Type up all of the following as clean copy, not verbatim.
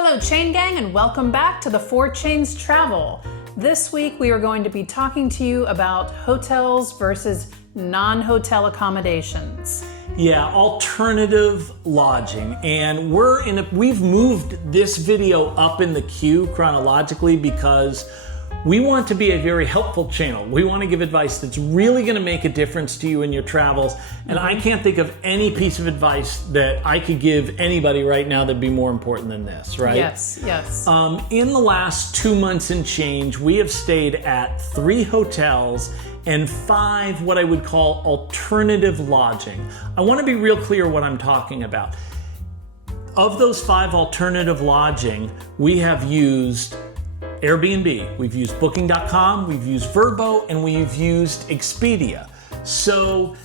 Hello Chain Gang, and welcome back to the 4 Chains Travel. This week we are going to be talking to you about hotels versus non-hotel accommodations. Yeah, alternative lodging. And we've moved this video up in the queue chronologically because we want to be a very helpful channel. We want to give advice that's really going to make a difference to you in your travels. And I can't think of any piece of advice that I could give anybody right now that'd be more important than this, right? Yes. In the last 2 months and change, we have stayed at 3 hotels and 5 what I would call alternative lodging. I want to be real clear what I'm talking about. Of those 5 alternative lodging, we have used Airbnb, we've used Booking.com, we've used Vrbo, and we've used Expedia. So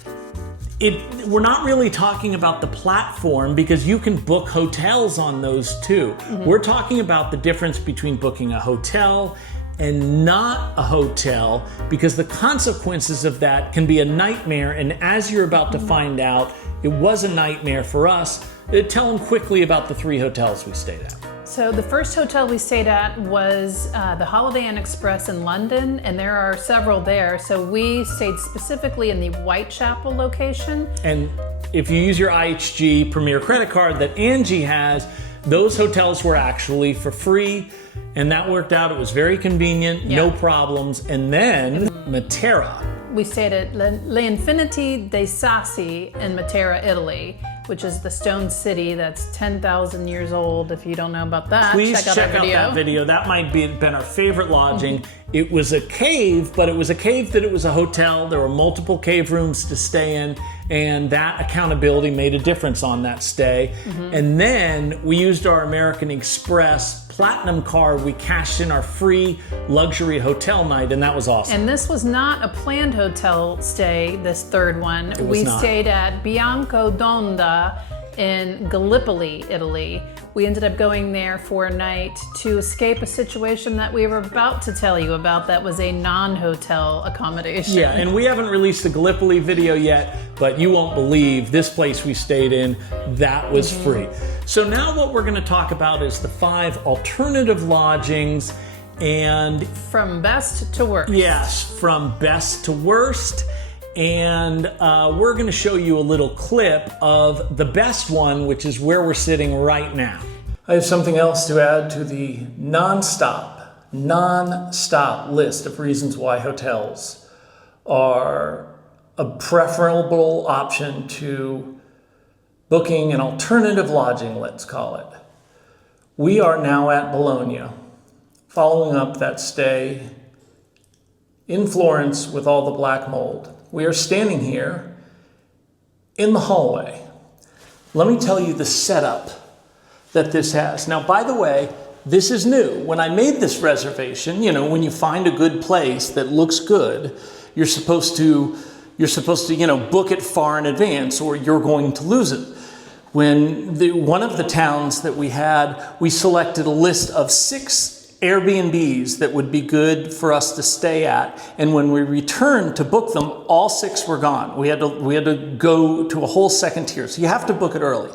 we're not really talking about the platform because you can book hotels on those too. We're talking about the difference between booking a hotel and not a hotel, because the consequences of that can be a nightmare. And as you're about to find out, it was a nightmare for us. Tell them quickly about the 3 hotels we stayed at. So the first hotel we stayed at was the Holiday Inn Express in London, and there are several there. So we stayed specifically in the Whitechapel location. And if you use your IHG Premier credit card that Angie has, those hotels were actually for free, and that worked out. It was very convenient, no problems. And then Matera. We stayed at L'Infinity dei Sassi in Matera, Italy, which is the stone city that's 10,000 years old. If you don't know about that, please check out that video. That might be been our favorite lodging. It was a cave, but it was a cave that it was a hotel. There were multiple cave rooms to stay in, and that accountability made a difference on that stay. And then we used our American Express Platinum card. We cashed in our free luxury hotel night, and that was awesome. And this was not a planned hotel stay, this third one. We stayed at Biancodonda in Gallipoli, Italy. We ended up going there for a night to escape a situation that we were about to tell you about that was a non-hotel accommodation. Yeah, and we haven't released the Gallipoli video yet, but you won't believe this place we stayed in, that was free. So now what we're going to talk about is the 5 alternative lodgings, and from best to worst. Yes, from best to worst. And we're going to show you a little clip of the best one, which is where we're sitting right now. I have something else to add to the non-stop list of reasons why hotels are a preferable option to booking an alternative lodging, let's call it. We are now at Bologna, following up that stay in Florence with all the black mold. We are standing here in the hallway. Let me tell you the setup that this has. Now, by the way, this is new. When I made this reservation, when you find a good place that looks good, you're supposed to book it far in advance or you're going to lose it. When one of the towns that we had, we selected a list of 6 Airbnbs that would be good for us to stay at, and when we returned to book them, all 6 were gone. We had to go to a whole second tier, so you have to book it early.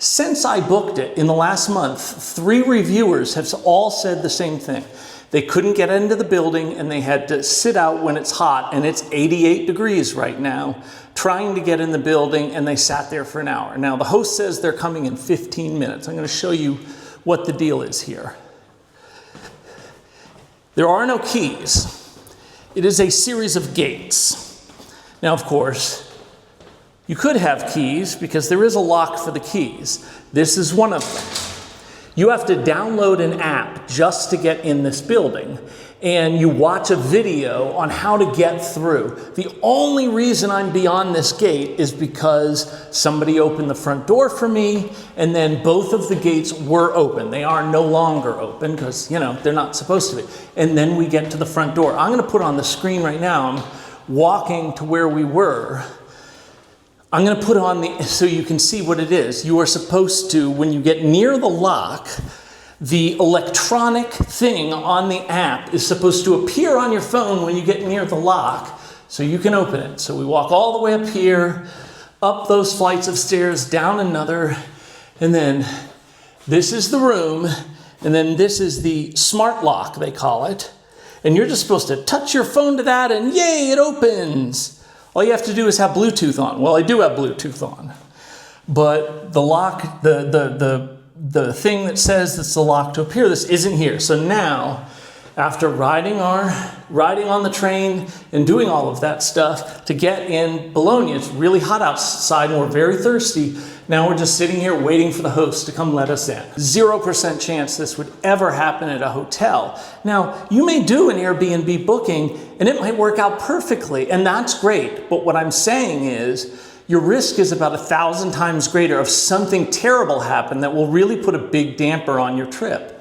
Since I booked it in the last month, 3 reviewers have all said the same thing. They couldn't get into the building and they had to sit out when it's hot, and it's 88 degrees right now, trying to get in the building, and they sat there for an hour. Now the host says they're coming in 15 minutes. I'm going to show you what the deal is here. There are no keys. It is a series of gates. Now, of course, you could have keys because there is a lock for the keys. This is one of them. You have to download an app just to get in this building, and you watch a video on how to get through. The only reason I'm beyond this gate is because somebody opened the front door for me, and then both of the gates were open. They are no longer open because, they're not supposed to be. And then we get to the front door. I'm going to put on the screen right now, I'm walking to where we were. I'm going to put on so you can see what it is. You are supposed to, when you get near the lock, the electronic thing on the app is supposed to appear on your phone when you get near the lock so you can open it. So we walk all the way up here, up those flights of stairs, down another, and then this is the room. And then this is the smart lock, they call it. And you're just supposed to touch your phone to that and yay, it opens. All you have to do is have Bluetooth on. Well, I do have Bluetooth on. But the lock, the thing that says it's the lock to appear, this isn't here. So now, after riding on the train and doing all of that stuff to get in Bologna, it's really hot outside and we're very thirsty. Now we're just sitting here waiting for the host to come let us in. 0% chance this would ever happen at a hotel. Now, you may do an Airbnb booking and it might work out perfectly, and that's great. But what I'm saying is, your risk is about 1,000 times greater of something terrible happen that will really put a big damper on your trip.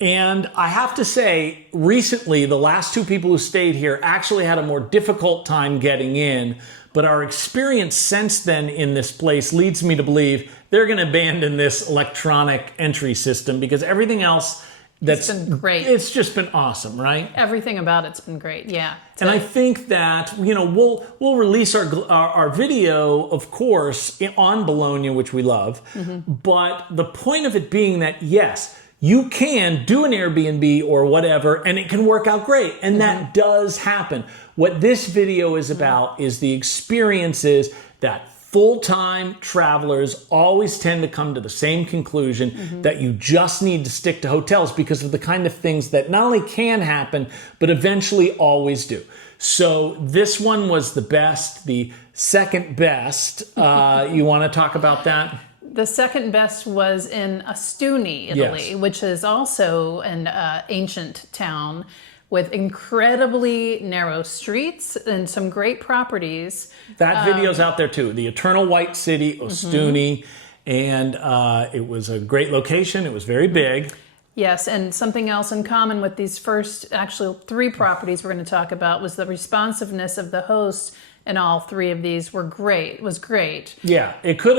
And I have to say, recently, the last 2 people who stayed here actually had a more difficult time getting in, but our experience since then in this place leads me to believe they're going to abandon this electronic entry system because everything else that's been great. It's just been awesome, right? Everything about it's been great, yeah. And I think that, we'll release our video, of course, on Bologna, which we love. Mm-hmm. But the point of it being that, yes, you can do an Airbnb or whatever, and it can work out great. And mm-hmm. that does happen. What this video is about is the experiences that full-time travelers always tend to come to the same conclusion, mm-hmm. that you just need to stick to hotels because of the kind of things that not only can happen, but eventually always do. So this one was the best, the second best. You want to talk about that? The second best was in Ostuni, Italy, yes. which is also an ancient town with incredibly narrow streets and some great properties. That video's out there too. The Eternal White City, Ostuni, mm-hmm. and it was a great location. It was very big. Yes, and something else in common with these first, actually 3 properties we're going to talk about was the responsiveness of the host, and all 3 of these were great. It was great. Yeah, it could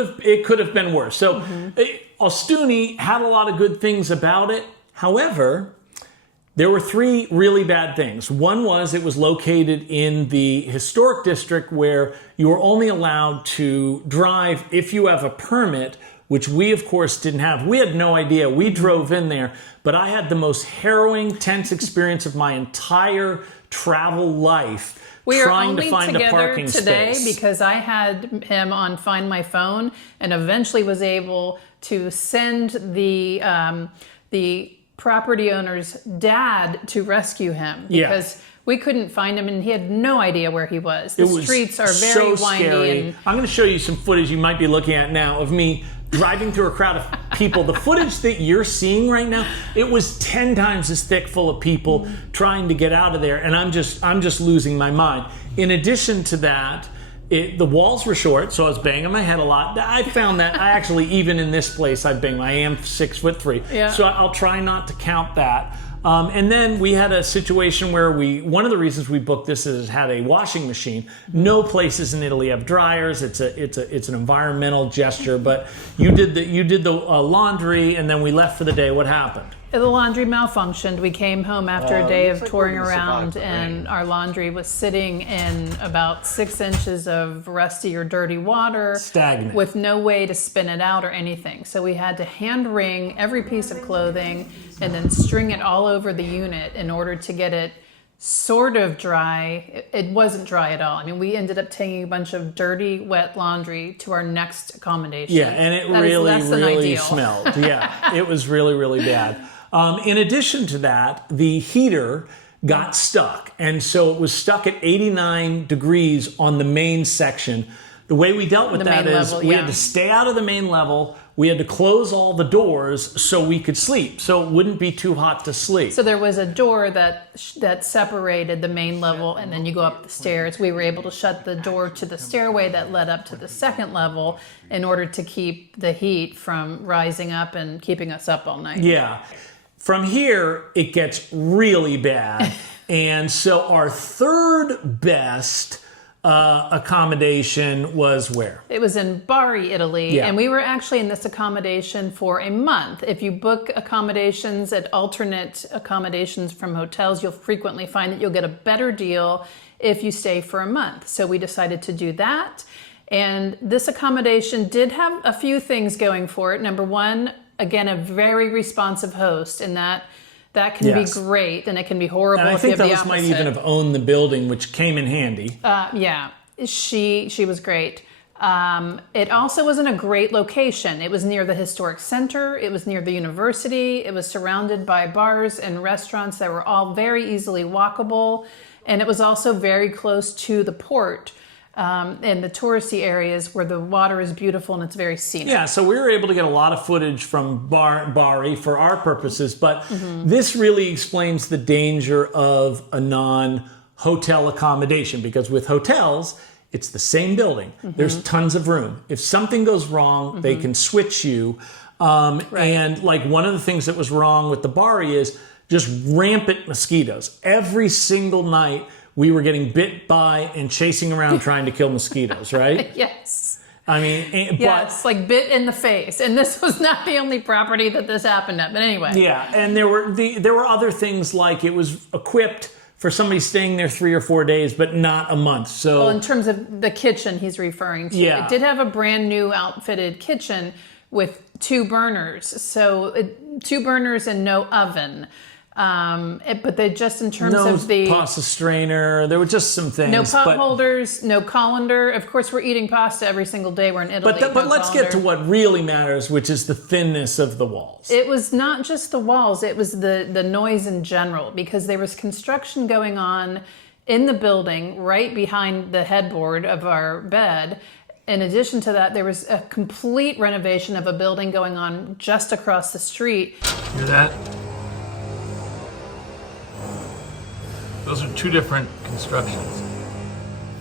have been worse. So Ostuni had a lot of good things about it. However, there were 3 really bad things. One was it was located in the historic district where you were only allowed to drive if you have a permit, which we, of course, didn't have. We had no idea. We drove in there, but I had the most harrowing, tense experience of my entire travel life trying to find a parking space. We are only together today because I had him on Find My Phone and eventually was able to send the property owner's dad to rescue him because we couldn't find him and he had no idea where he was. The streets are very windy. Scary. And I'm going to show you some footage you might be looking at now of me driving through a crowd of people. The footage that you're seeing right now, it was 10 times as thick full of people trying to get out of there, and I'm just losing my mind. In addition to that, the walls were short, so I was banging my head a lot. I found that I actually, even in this place, I bang. I am 6'3", so I'll try not to count that. And then we had a situation where one of the reasons we booked this is it had a washing machine. No places in Italy have dryers. It's an environmental gesture, but you did the laundry, and then we left for the day. What happened? The laundry malfunctioned. We came home after a day of touring around, and our laundry was sitting in about 6 inches of rusty or dirty water. Stagnant. With no way to spin it out or anything. So we had to hand wring every piece of clothing and then string it all over the unit in order to get it sort of dry. It wasn't dry at all. I mean, we ended up taking a bunch of dirty, wet laundry to our next accommodation. Yeah, and it really smelled. Yeah, it was really, really bad. In addition to that, the heater got stuck. And so it was stuck at 89 degrees on the main section. The way we dealt with that is we had to stay out of the main level. We had to close all the doors so we could sleep, so it wouldn't be too hot to sleep. So there was a door that separated the main level, and then you go up the stairs. We were able to shut the door to the stairway that led up to the second level in order to keep the heat from rising up and keeping us up all night. Yeah. From here, it gets really bad. And so our third best accommodation was where? It was in Bari, Italy, and we were actually in this accommodation for a month. If you book accommodations at alternate accommodations from hotels, you'll frequently find that you'll get a better deal if you stay for a month. So we decided to do that. And this accommodation did have a few things going for it. Number one, again, a very responsive host, and that can be great, and it can be horrible. And I think those might even have owned the building, which came in handy. Yeah, she was great. It also was in a great location. It was near the historic center. It was near the university. It was surrounded by bars and restaurants that were all very easily walkable. And it was also very close to the port and the touristy areas where the water is beautiful and it's very scenic. Yeah, so we were able to get a lot of footage from Bari for our purposes, but this really explains the danger of a non-hotel accommodation, because with hotels, it's the same building. There's tons of room. If something goes wrong, they can switch you. And like one of the things that was wrong with the Bari is just rampant mosquitoes. Every single night we were getting bit by and chasing around trying to kill mosquitoes, right? Yes. I mean, yes, like bit in the face. And this was not the only property that this happened at. But anyway. Yeah, and there were other things, like it was equipped for somebody staying there 3 or 4 days, but not a month. So, well, in terms of the kitchen he's referring to, it did have a brand new outfitted kitchen with 2 burners. So 2 burners and no oven. But they just, in terms of the pasta strainer, there were just some things. No pot holders, no colander. Of course, we're eating pasta every single day. We're in Italy. But let's get to what really matters, which is the thinness of the walls. It was not just the walls; it was the noise in general, because there was construction going on in the building right behind the headboard of our bed. In addition to that, there was a complete renovation of a building going on just across the street. Hear that? Those are 2 different constructions.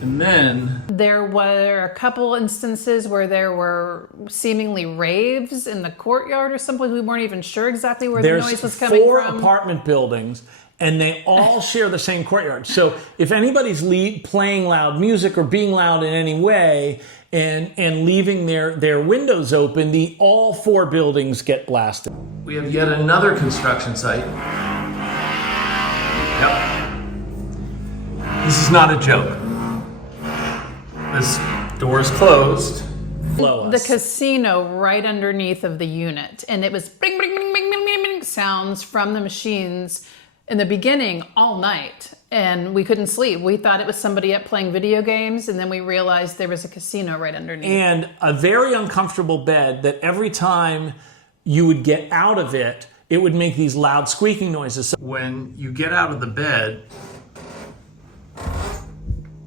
And then there were a couple instances where there were seemingly raves in the courtyard or something. We weren't even sure exactly where the noise was coming from. There's 4 apartment buildings, and they all share the same courtyard. So if anybody's playing loud music or being loud in any way and leaving their windows open, all 4 buildings get blasted. We have yet another construction site. Yep. This is not a joke. This door is closed. The casino right underneath of the unit. And it was bing, bing, bing, bing, bing, bing, bing sounds from the machines in the beginning all night. And we couldn't sleep. We thought it was somebody up playing video games, and then we realized there was a casino right underneath. And a very uncomfortable bed that every time you would get out of it, it would make these loud squeaking noises. So when you get out of the bed,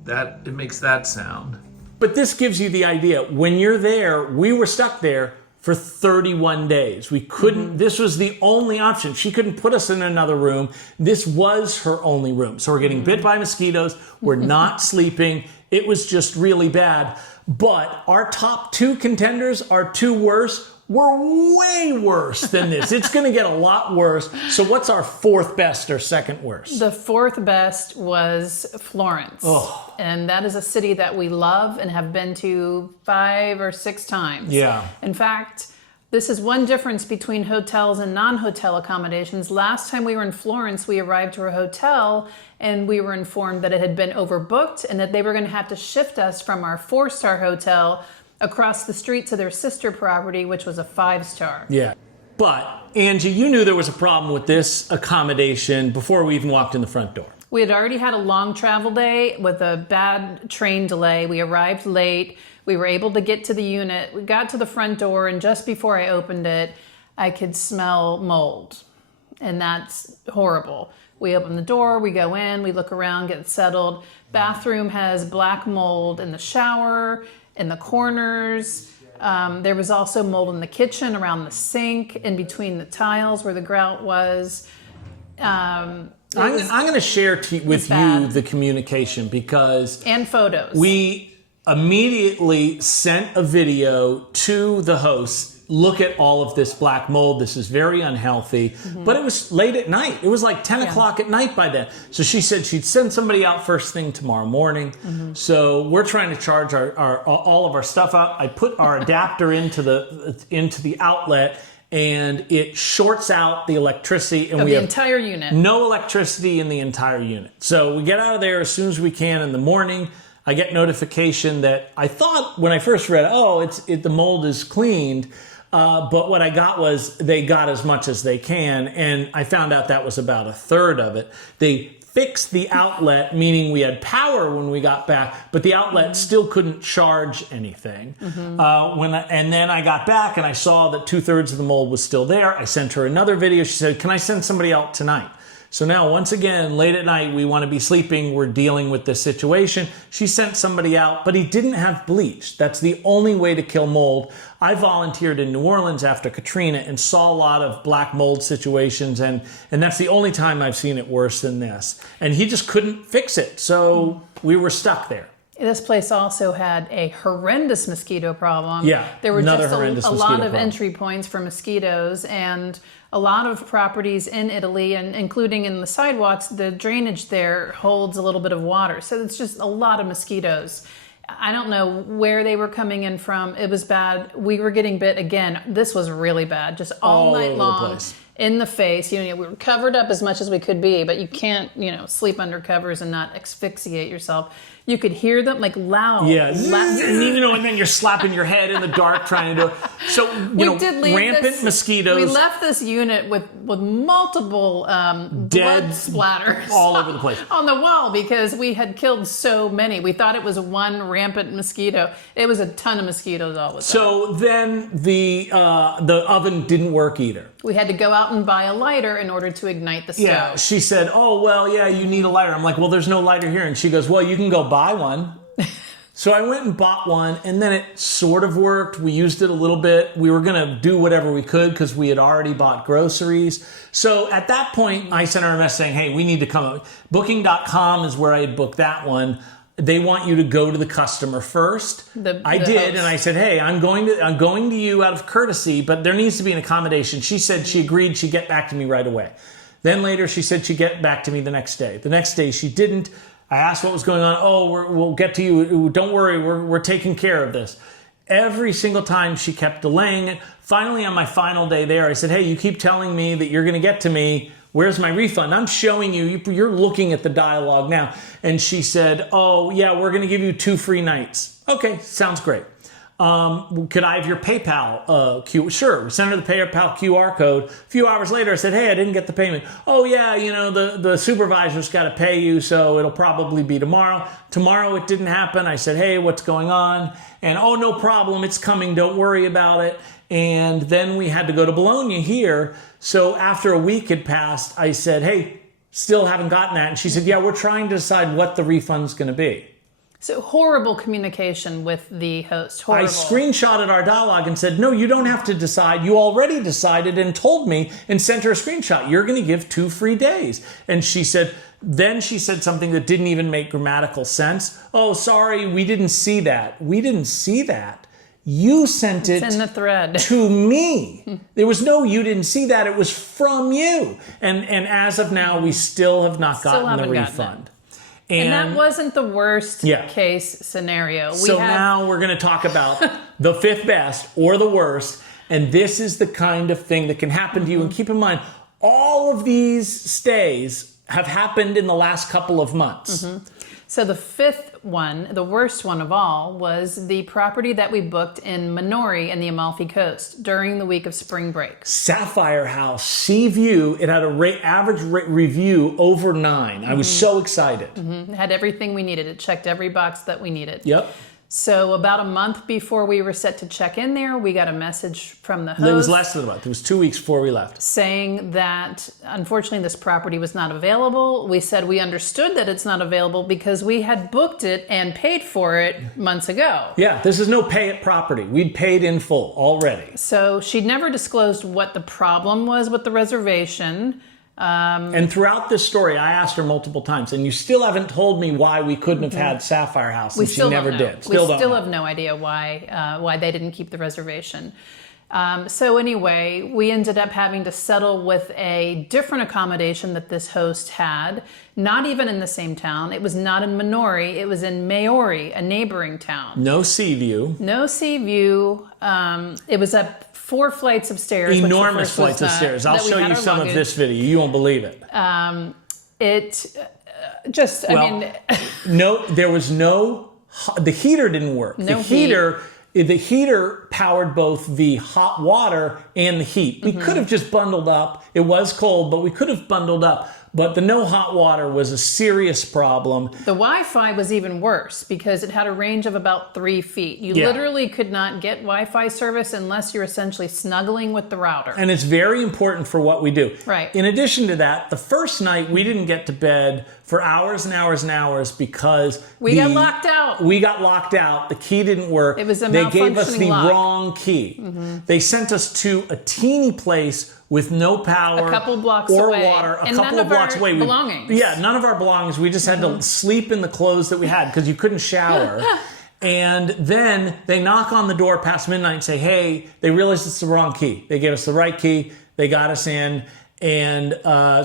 it makes that sound. But this gives you the idea. When you're there, we were stuck there for 31 days. We couldn't, this was the only option. She couldn't put us in another room. This was her only room. So we're getting bit by mosquitoes. We're not sleeping. It was just really bad. But our top 2 contenders, our 2 worst, were way worse than this. It's going to get a lot worse. So what's our 4th best or 2nd worst? The 4th best was Florence. Oh. And that is a city that we love and have been to 5 or 6 times. Yeah. In fact, this is one difference between hotels and non-hotel accommodations. Last time we were in Florence, we arrived to a hotel and we were informed that it had been overbooked and that they were going to have to shift us from our 4-star hotel across the street to their sister property, which was a 5-star. Yeah. But, Angie, you knew there was a problem with this accommodation before we even walked in the front door. We had already had a long travel day with a bad train delay. We arrived late. We were able to get to the unit. We got to the front door, and just before I opened it, I could smell mold. And that's horrible. We open the door, we go in, we look around, get settled. Bathroom has black mold in the shower, in the corners. There was also mold in the kitchen, around the sink, in between the tiles where the grout was. I'm going to share with you the communication, because... And photos. We immediately sent a video to the host. Look at all of this black mold. This is very unhealthy. But it was late at night. It was like 10 o'clock at night by then. So she said she'd send somebody out first thing tomorrow morning. So we're trying to charge all of our stuff out. I put our adapter into the outlet, and it shorts out the electricity. And we have entire unit. No electricity in the entire unit. So we get out of there as soon as we can in the morning. I get notification that I thought when I first read, the mold is cleaned. But what I got was they got as much as they can, and I found out that was about a third of it. They fixed the outlet, meaning we had power when we got back, but the outlet still couldn't charge anything. And then I got back and I saw that 2/3 of the mold was still there. I sent her another video. She said, "Can I send somebody out tonight?" So now, once again, late at night, we want to be sleeping. We're dealing with this situation. She sent somebody out, but he didn't have bleach. That's the only way to kill mold. I volunteered in New Orleans after Katrina and saw a lot of black mold situations, and that's the only time I've seen it worse than this. And he just couldn't fix it, so we were stuck there. This place also had a horrendous mosquito problem. Yeah, there were another just horrendous a mosquito lot of problem. entry points for mosquitoes, and a lot of properties in Italy, and including in the sidewalks, the drainage there holds a little bit of water. So it's just a lot of mosquitoes. I don't know where they were coming in from. It was bad. We were getting bit again. This was really bad, just all night over the long. place. In the face. We were covered up as much as we could be, but you can't, sleep under covers and not asphyxiate yourself. You could hear them like loud. Yeah, and then you're slapping your head in the dark trying to do it. So, rampant mosquitoes. We left this unit with multiple dead blood splatters all over the place on the wall because we had killed so many. We thought it was one rampant mosquito. It was a ton of mosquitoes all the time. So then the oven didn't work either. We had to go out and buy a lighter in order to ignite the stove. Yeah, she said, "Oh, well, yeah, you need a lighter." I'm like, "Well, there's no lighter here." And she goes, "Well, you can go buy one." So I went and bought one, and then it sort of worked. We used it a little bit. We were going to do whatever we could because we had already bought groceries. So at that point, I sent her a message saying, "Hey, we need to come." Booking.com is where I had booked that one. They want you to go to the customer first. I did, host. and I said, "Hey, I'm going to you out of courtesy, but there needs to be an accommodation." She said she agreed. She'd get back to me right away. Then later, she said she'd get back to me the next day. The next day, she didn't. I asked what was going on. "Oh, we'll get to you. Don't worry, we're taking care of this." Every single time, she kept delaying it. Finally, on my final day there, I said, "Hey, you keep telling me that you're going to get to me. Where's my refund? I'm showing you. You're looking at the dialogue now." And she said, "Oh, yeah, we're going to give you 2 free nights." Okay, sounds great. Could I have your PayPal Sure. We sent her the PayPal QR code. A few hours later, I said, "Hey, I didn't get the payment." "Oh, yeah, the supervisor's got to pay you, so it'll probably be tomorrow." Tomorrow, it didn't happen. I said, "Hey, what's going on?" And, "Oh, no problem. It's coming. Don't worry about it." And then we had to go to Bologna here. So after a week had passed, I said, "Hey, still haven't gotten that." And she said, "Yeah, we're trying to decide what the refund's going to be." So horrible communication with the host. Horrible. I screenshotted our dialogue and said, "No, you don't have to decide. You already decided and told me," and sent her a screenshot. "You're going to give 2 free days." And she said something that didn't even make grammatical sense. "Oh, sorry, we didn't see that." We didn't see that. You sent it in the thread to me. There was no "you didn't see that." It was from you. And as of now, we still have not gotten the refund. And that wasn't the worst case scenario. Now we're going to talk about the 5th best or the worst. And this is the kind of thing that can happen to you. And keep in mind, all of these stays have happened in the last couple of months. So the 5th one, the worst one of all, was the property that we booked in Minori in the Amalfi Coast during the week of spring break. Sapphire House, sea view. It had average review over 9. I was so excited. It had everything we needed. It checked every box that we needed. Yep. So about a month before we were set to check in there, we got a message from the host. It was less than a month. It was 2 weeks before we left. Saying that, unfortunately, this property was not available. We said we understood that it's not available because we had booked it and paid for it months ago. Yeah, this is no pay it property. We'd paid in full already. So she'd never disclosed what the problem was with the reservation. And throughout this story, I asked her multiple times, and you still haven't told me why we couldn't have had Sapphire House, and she never did. We still have no idea why they didn't keep the reservation. So anyway, we ended up having to settle with a different accommodation that this host had, not even in the same town. It was not in Minori. It was in Maori, a neighboring town. No sea view. No sea view. It was up 4 flights of stairs. Enormous flights of stairs. I'll show you some of this video. You won't believe it. No, there was no, the heater didn't work. The heater the heater powered both the hot water and the heat. We could have just bundled up. It was cold, but we could have bundled up. But the no hot water was a serious problem. The Wi-Fi was even worse because it had a range of about 3 feet. You literally could not get Wi-Fi service unless you're essentially snuggling with the router. And it's very important for what we do. Right. In addition to that, the first night we didn't get to bed for hours and hours and hours because we got locked out. We got locked out. The key didn't work. It was a They gave us the malfunctioning lock. wrong key. They sent us to a teeny place with no power, a couple blocks or away, water, and couple none of blocks away. Belongings. None of our belongings. We just had to sleep in the clothes that we had because you couldn't shower. And then they knock on the door past midnight and say, hey, they realized it's the wrong key. They gave us the right key. They got us in. And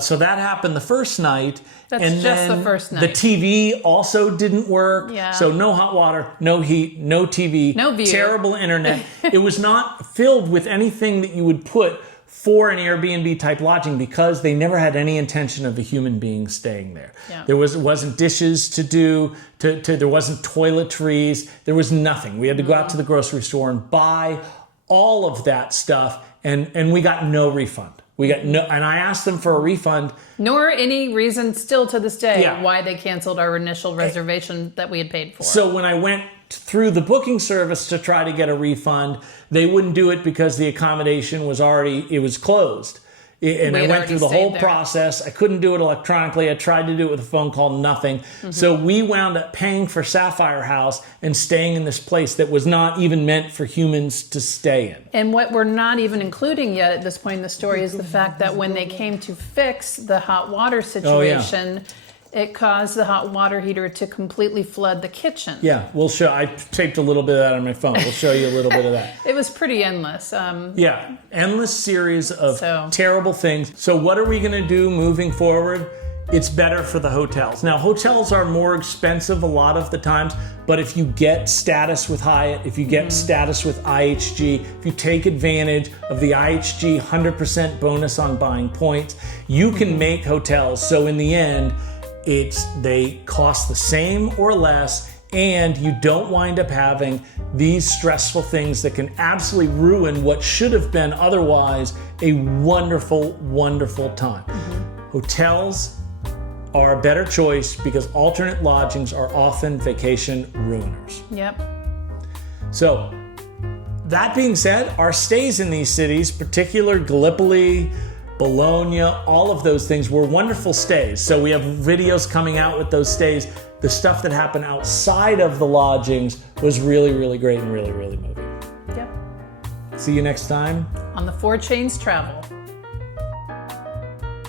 so that happened the first night. That's and just then the first night. The TV also didn't work. Yeah. So no hot water, no heat, no TV, no view. Terrible internet. It was not filled with anything that you would put for an Airbnb type lodging because they never had any intention of a human being staying there. Yeah. There wasn't dishes to do, there wasn't toiletries, there was nothing. We had to go out to the grocery store and buy all of that stuff, and we got no refund. We got no, and I asked them for a refund. Nor any reason still to this day why they canceled our initial reservation that we had paid for. So when I went through the booking service to try to get a refund, they wouldn't do it because the accommodation was it was closed. And I went through the whole process. I couldn't do it electronically. I tried to do it with a phone call, nothing. So we wound up paying for Sapphire House and staying in this place that was not even meant for humans to stay in. And what we're not even including yet at this point in the story is the fact that when they came to fix the hot water situation, it caused the hot water heater to completely flood the kitchen. Yeah, we'll show. I taped a little bit of that on my phone. We'll show you a little bit of that. It was pretty endless. Endless series of So terrible things. So what are we going to do moving forward? It's better for the hotels. Now, hotels are more expensive a lot of the times, but if you get status with Hyatt, if you get status with IHG, if you take advantage of the IHG 100% bonus on buying points, you can make hotels. So in the end, they cost the same or less, and you don't wind up having these stressful things that can absolutely ruin what should have been otherwise a wonderful, wonderful time. Hotels are a better choice because alternate lodgings are often vacation ruiners. Yep. So, that being said, our stays in these cities, particularly Gallipoli, Bologna, all of those things were wonderful stays. So we have videos coming out with those stays. The stuff that happened outside of the lodgings was really, really great and really, really moving. Yep. See you next time On the 4 Chains Travel.